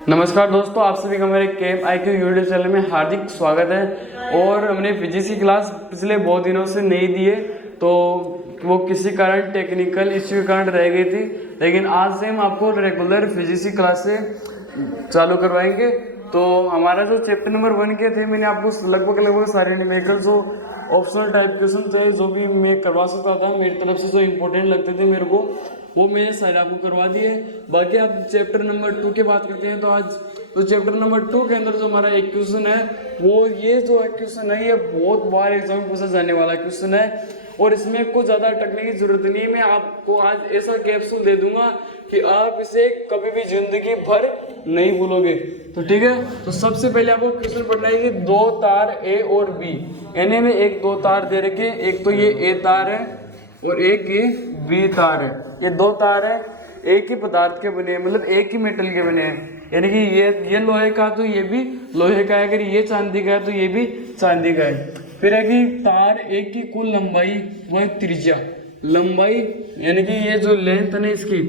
नमस्कार दोस्तों, आप सभी का मेरे केम IQ यूट्यूब चैनल में हार्दिक स्वागत है। और हमने फिजिक्स की क्लास पिछले बहुत दिनों से नहीं दी है, तो वो किसी कारण टेक्निकल इश्यू के कारण रह गई थी, लेकिन आज से हम आपको रेगुलर फिजिक्स की क्लास से चालू करवाएंगे। तो हमारा जो चैप्टर नंबर 1 के थे, मैंने आपको लगभग सारे न्यूमेरिकल जो ऑप्शनल टाइप क्वेश्चन थे जो भी मैं करवा सकता था मेरी तरफ से, जो इम्पोर्टेंट लगते थे मेरे को, वो मैंने सारे आपको करवा दिए। बाकी आप चैप्टर नंबर 2 की बात करते हैं, तो आज तो चैप्टर नंबर 2 के अंदर जो हमारा एक क्वेश्चन है, वो ये जो क्वेश्चन है ये बहुत बार एग्जाम में पूछा जाने वाला क्वेश्चन है, और इसमें कुछ ज़्यादा अटकने की जरूरत नहीं है। मैं आपको आज ऐसा कैप्सूल दे दूंगा कि आप इसे कभी भी जिंदगी भर नहीं भूलोगे। तो ठीक है, तो सबसे पहले आपको क्वेश्चन पढ़ना है कि दो तार ए और बी, यानी में एक दो तार दे रखे, एक तो ये ए तार है और एक ये बी तार है। ये दो तार है, एक ही पदार्थ के बने हैं, मतलब एक ही मेटल के बने हैं, यानी कि ये लोहे का तो ये भी लोहे का है, अगर ये चांदी का है तो ये भी चांदी का है। फिर है कि तार एक की कुल लंबाई व त्रिज्या, लंबाई यानी कि ये जो लेंथ है ना इसकी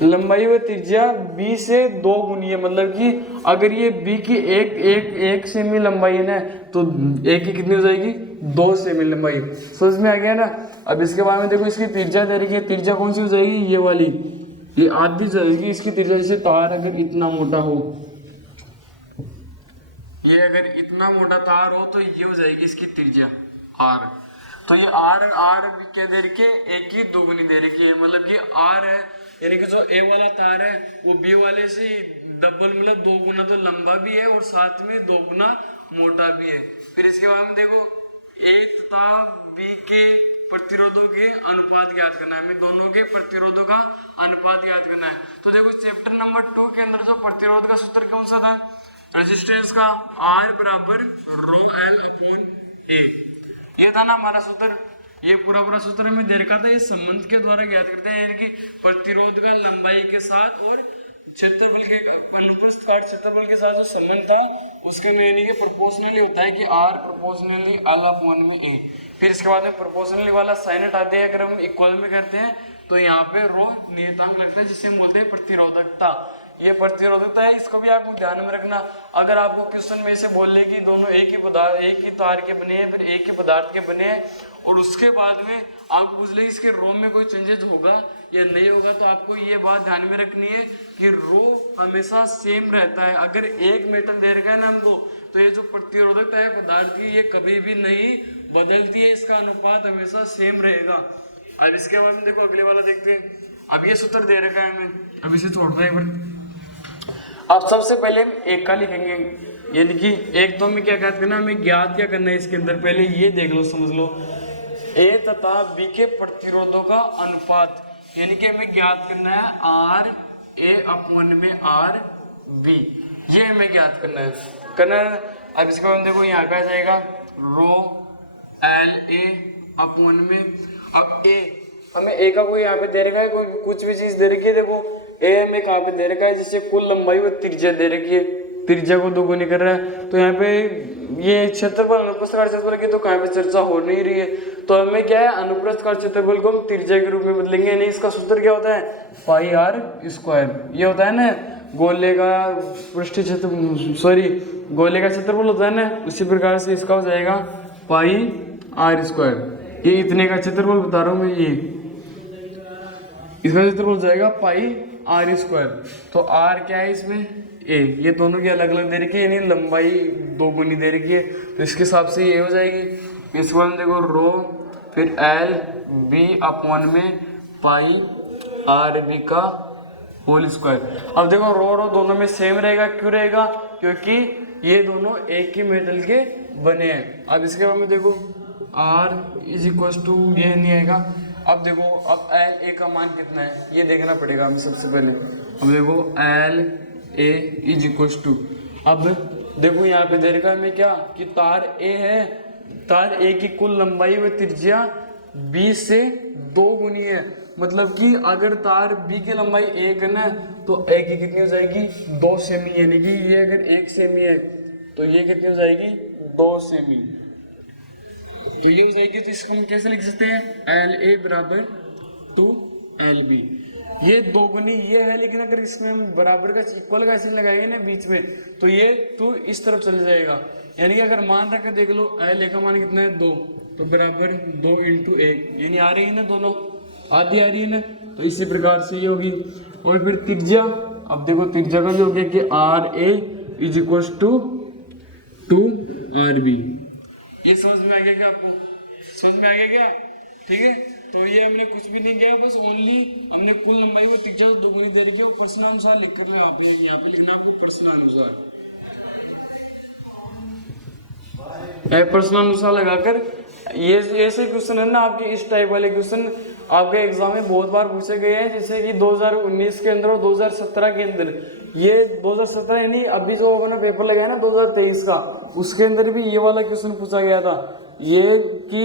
लंबाई व त्रिज्या बी से 2 गुनी है, मतलब कि अगर ये बी की एक सेमी लंबाई है ना, तो एक की कितनी हो जाएगी 2 सेमी लंबाई। समझ में आ गया ना। अब इसके बाद में देखो इसकी त्रिज्या दे रही है, त्रिज्या कौन सी हो जाएगी, ये वाली, ये आधी जाएगी इसकी त्रिज्या। जैसे तार अगर इतना मोटा हो, ये अगर इतना मोटा तार हो तो ये हो जाएगी इसकी त्रिज्या आर। तो ये आर क्या दे रखी है, एक की दोगुनी दे रखी है, मतलब कि आर है, यानी कि जो ए वाला तार है वो बी वाले से डबल, मतलब 2 गुना तो लंबा भी है और साथ में 2 गुना मोटा भी है। फिर इसके बाद में देखो ए तथा बी के प्रतिरोधों के अनुपात ज्ञात करना है, हमें दोनों के प्रतिरोधों का अनुपात ज्ञात करना है। तो देखो चैप्टर नंबर 2 के अंदर जो प्रतिरोध का सूत्र कौन सा था, रेजिस्टेंस का R बराबर रो L अपॉन A, ये था ना हमारा सूत्र। ये पूरा सूत्र हमें दे रखा था, ये संबंध के द्वारा ज्ञात करते हैं, यानी कि प्रतिरोध का लंबाई के साथ और क्षेत्रफल के अनुप्रस्थ काट क्षेत्रफल के साथ जो संबंध था उसके में, यानी कि प्रोपोर्शनली होता है कि R प्रोपोर्शनली L अपॉन में A। फिर इसके बाद में प्रोपोर्शनली वाला साइन हटाते हैं, अगर हम इक्वल में करते हैं तो यहाँ पे रो नियतांक लगता है, जिससे हम बोलते हैं प्रतिरोधकता। ये प्रतिरोधकता है, इसको भी आपको ध्यान में रखना। अगर आपको क्वेश्चन में से बोल ले कि दोनों एक ही तार के बने हैं, फिर एक ही पदार्थ के बने हैं, और उसके बाद में आपको पूछ ले इसके रो में कोई चेंजेस होगा या नहीं होगा, तो आपको ये बात ध्यान में रखनी है कि रो हमेशा सेम रहता है। अगर एक मेटल दे रखा है ना हमको, तो ये जो प्रतिरोधकता है पदार्थ की, ये कभी भी नहीं बदलती है, इसका अनुपात हमेशा सेम रहेगा। अब इसके बाद में देखो अगले वाला देखते हैं। अब ये सूत्र दे रखा है हमें, अब इसे छोड़ते हैं एक बार। अब सबसे पहले हम एक का लिखेंगे, यानी कि एक तो हमें क्या ज्ञात करना है, हमें ज्ञात क्या करना है इसके अंदर, पहले ये देख लो, समझ लो, ए तथा बी के प्रतिरोधों का अनुपात, यानी कि हमें ज्ञात करना है आर ए अपॉन में आर बी, ये हमें ज्ञात करना है। अब इसके बाद देखो यहाँ पे आ जाएगा रो एल ए अपॉन में, अब ए हमें ए का कोई यहाँ पे दे रखा है, कोई कुछ भी चीज दे रखी है, देखो ए हमें कहाँ पे दे रखा है, जिससे कुल लंबाई व त्रिज्या दे रखी है, त्रिज्या को 2 गुनी कर रहा है। तो यहाँ पे ये क्षेत्रफल अनुप्रस्थ काट क्षेत्रफल की तो कहाँ पे चर्चा हो नहीं रही है, तो हमें क्या है, अनुप्रस्थ काट क्षेत्रफल को हम त्रिज्या के रूप में बदलेंगे। यानी इसका सूत्र क्या होता है, पाई आर स्क्वायर, ये होता है ना गोले का पृष्ठीय क्षेत्र, गोले का क्षेत्रफल होता है ना, उसी प्रकार से इसका हो जाएगा पाई आर स्क्वायर। ये इतने का क्षेत्रफल बता रहा हूँ मैं, ये इसका क्षेत्रफल हो जाएगा पाई आर स्क्वायर। तो आर क्या है इसमें, ए, ये दोनों की अलग अलग दे रखी है, यानी लंबाई 2 गुनी दे रखी है, तो इसके हिसाब से ये हो जाएगी। इस बार देखो रो फिर एल बी अपॉन में पाई आर बी का होल स्क्वायर। अब देखो रो दोनों में सेम रहेगा, क्यों रहेगा, क्योंकि ये दोनों एक ही मेटल के बने हैं। अब इसके बाद में देखो आर इज इक्वल टू, ये नहीं आएगा। अब देखो अब एल ए का मान कितना है ये देखना पड़ेगा हमें सबसे पहले। अब देखो L A is equal to, अब देखो यहाँ पे दे रखा है हमें क्या, कि तार ए है, तार ए की कुल लंबाई व त्रिज्या बी से 2 गुनी है, मतलब कि अगर तार बी की लंबाई 1 है ना, तो ए की कितनी हो जाएगी 2 सेमी, यानी कि ये अगर 1 सेमी है तो ये कितनी हो जाएगी 2 सेमी, तो ये हो जाएगी। तो इसको हम कैसे लिख सकते हैं, एल ए बराबर टू एल बी। ये दोगुनी ये है, लेकिन अगर इसमें हम बराबर का इक्वल का चिन्ह लगाएंगे ना बीच में, तो ये 2 इस तरफ चल जाएगा। यानी कि अगर मान रख के देख लो एल ए का मान कितना है 2, तो बराबर 2 × 1, यानी आ रही है ना दोनों, आधी आ रही है ना, तो इसी प्रकार से ये होगी। और फिर त्रिज्या, अब देखो त्रिज्या का भी हो गया कि R A is equal to 2 RB। ये समझ में आ गया क्या आपको? समझ में आ गया क्या? ठीक है, तो ये हमने कुछ भी नहीं किया, बस ओनली हमने कुल लंबाई को त्रिज्या दोगुनी दे रखी है, प्रश्नानुसार लिख कर यहाँ पे लिखना आपको प्रश्नानुसार। प्रश्नानुसार लगाकर ये ऐसे क्वेश्चन है ना आपके, इस टाइप वाले क्वेश्चन आपके एग्जाम में बहुत बार पूछे गए हैं, जैसे कि 2019 के अंदर और 2017 के अंदर। ये 2017 यानी अभी जो अपना पेपर लगाया ना 2023 का, उसके अंदर भी ये वाला क्वेश्चन पूछा गया था। ये कि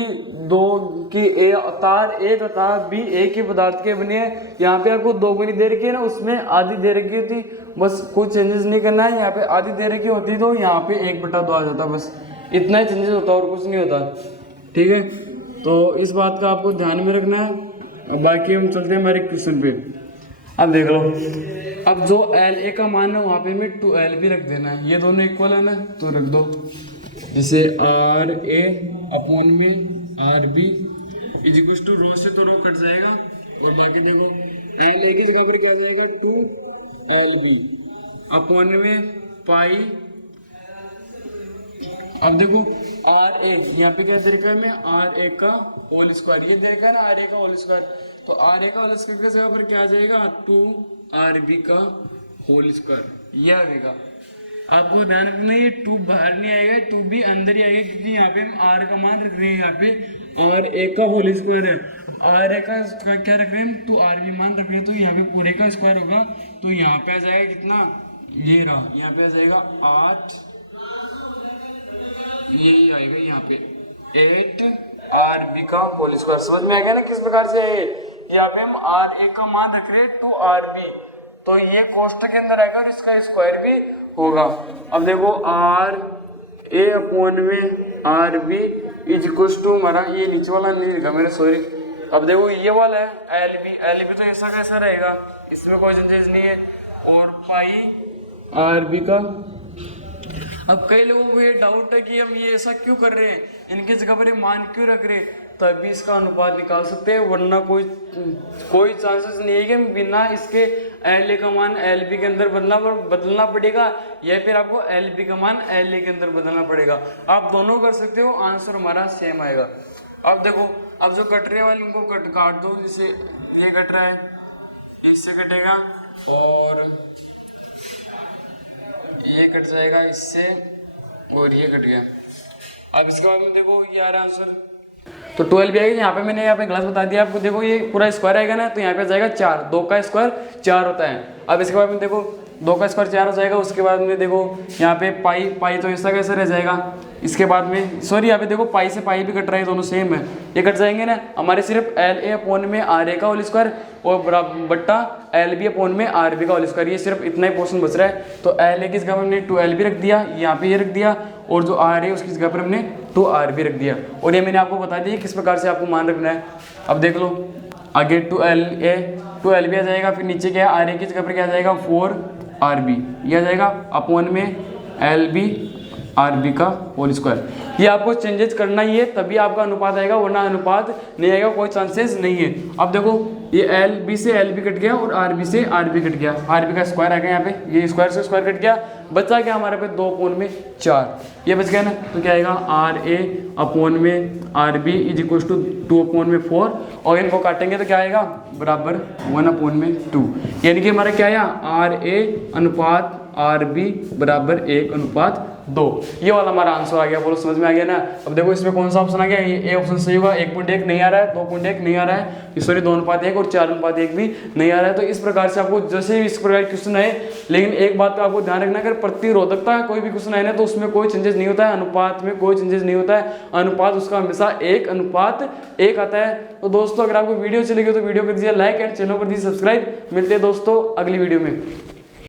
तार ए तथा बी एक ही पदार्थ के बने हैं। यहाँ पे आपको दोगुनी दे रखी है ना, उसमें आधी दे रखी होती, बस कुछ चेंजेस नहीं करना है। यहाँ पे आधी दे रखी होती तो यहाँ पे 1/2 आ जाता, बस इतना ही चेंजेस होता और कुछ नहीं होता। ठीक है, तो इस बात का आपको ध्यान में रखना है। अब बाकी हम चलते हैं हमारे क्वेश्चन पे। अब देख लो, अब जो एल ए का मान है वहाँ पे हमें 2L भी रख देना है, ये दोनों इक्वल है ना, तो रख दो। जैसे आर ए अपॉन में R B is equal to row से तो रो कट जाएगा, और बाकी देखो एल ए की जगह पर क्या जाएगा 2LB अपॉन में पाई। अब देखो आर ए यहाँ पे क्या दे रखा है, मैं आर ए का होल स्क्वायर, ये दे रखा है ना आर ए का होल स्क्वायर, तो आर ए का होल स्क्वायर की जगह पर क्या आ जाएगा 2RB का होल स्क्वायर, ये आएगा। आपको ध्यान रखना ये 2 बाहर नहीं आएगा, 2 भी अंदर ही आएगा, क्योंकि यहाँ पे हम आर का मान रख रहे हैं, यहाँ पे आर ए का होल स्क्वायर है, आर ए का क्या रख रहे हैं, 2RB मान रख रहे हैं, तो यहाँ पे पूरे का स्क्वायर होगा, तो यहाँ पे आ जाएगा कितना, ये रहा, यहाँ पे आ जाएगा 8, यही आएगा यहाँ पे 8RB का होल स्क्वायर। समझ में आ गया ना किस प्रकार से है? यहाँ पे हम आर ए का मान रख रहे हैं 2RB, तो ये कोष्ठक के अंदर आएगा और इसका स्क्वायर भी होगा। अब देखो आर ए अपॉन में R B is equal to हमारा, ये नीचे वाला नहीं लिखा मेरे, सॉरी। अब देखो ये वाला है एल बी तो ऐसा कैसा रहेगा, इसमें कोई चेंजेस नहीं है, और पाई आर बी का। अब कई लोगों को ये डाउट है कि हम ये ऐसा क्यों कर रहे हैं, इनकी जगह पर ये मान क्यों रख रहे हैं, तभी इसका अनुपात निकाल सकते हैं, वरना कोई चांसेस नहीं है कि बिना इसके एल ए का मान एल बी के अंदर बदलना पड़ेगा, या फिर आपको एल बी का मान एल ए के अंदर बदलना पड़ेगा। आप दोनों कर सकते हो, आंसर हमारा सेम आएगा। अब देखो, अब जो कटरे वाले उनको काट दो, जैसे ये कट रहा है, इससे कटेगा, और ये कट जाएगा इससे, और ये कट गया। अब इसके बाद में देखो ये आ रहा आंसर, तो 12 भी आएगा। यहाँ पे मैंने यहाँ पे ग्लास बता दिया आपको, देखो ये पूरा स्क्वायर आएगा ना, तो यहाँ पे जाएगा 4, 2 का स्क्वायर 4 होता है। अब इसके बाद में देखो 2 का स्क्वायर 4 हो जाएगा, उसके बाद में देखो यहाँ पे पाई तो ऐसा कैसे रह जाएगा, इसके बाद में सॉरी यहाँ पे देखो पाई से पाई भी कट रहा है, दोनों सेम है, ये कट जाएंगे ना, हमारे सिर्फ एल ए अपॉन में आर ए का होल स्क्वायर और बट्टा एल बी अपॉन में आर बी का होल स्क्वायर, ये सिर्फ इतना ही पोर्शन बच रहा है। तो एल ए की जगह पर हमने 2LB रख दिया, यहाँ पे ये रख दिया, और जो आर ए उसकी जगह पर हमने 2RB रख दिया, और ये मैंने आपको बता दिया किस प्रकार से आपको मान रखना है। अब देख लो आगे 2LB आ जाएगा, फिर नीचे क्या है आर ए की जगह पर क्या आ जाएगा 4RB, ये आ जाएगा अपॉन में LB RB का होल स्क्वायर। ये आपको चेंजेस करना ही है, तभी आपका अनुपात आएगा, वरना अनुपात नहीं आएगा, कोई चांसेस नहीं है। अब देखो ये LB से LB कट गया और RB से RB कट गया, RB का स्क्वायर आ गया यहाँ पे, ये स्क्वायर से स्क्वायर कट गया, बचा क्या हमारे पे 2 अपॉन में 4, ये बच गया ना, तो क्या आएगा RA अपॉन में RB is equal to 2 upon में 4, और इनको काटेंगे तो क्या आएगा बराबर 1 अपॉन में 2, यानी कि हमारा क्या आया RA अनुपात RB बराबर 1:2, ये वाला हमारा आंसर आ गया। बोलो समझ में आ गया ना? अब देखो इसमें कौन सा ऑप्शन आ गया, ये ए ऑप्शन सही होगा, 1.1 नहीं आ रहा है, 2.1 नहीं आ रहा है, सॉरी 2:1 और 4:1 भी नहीं आ रहा है। तो इस प्रकार से आपको जैसे इस प्रकार क्वेश्चन है, लेकिन एक बात का आपको ध्यान रखना, अगर प्रतिरोधकता कोई भी क्वेश्चन है ना, तो उसमें कोई चेंजेस नहीं होता है, अनुपात में कोई चेंजेस नहीं होता है, अनुपात उसका हमेशा 1:1 आता है। तो दोस्तों अगर आपको वीडियो चलेगी तो वीडियो कर दीजिए लाइक एंड चैनल कर दीजिए सब्सक्राइब। मिलते हैं दोस्तों अगली वीडियो में।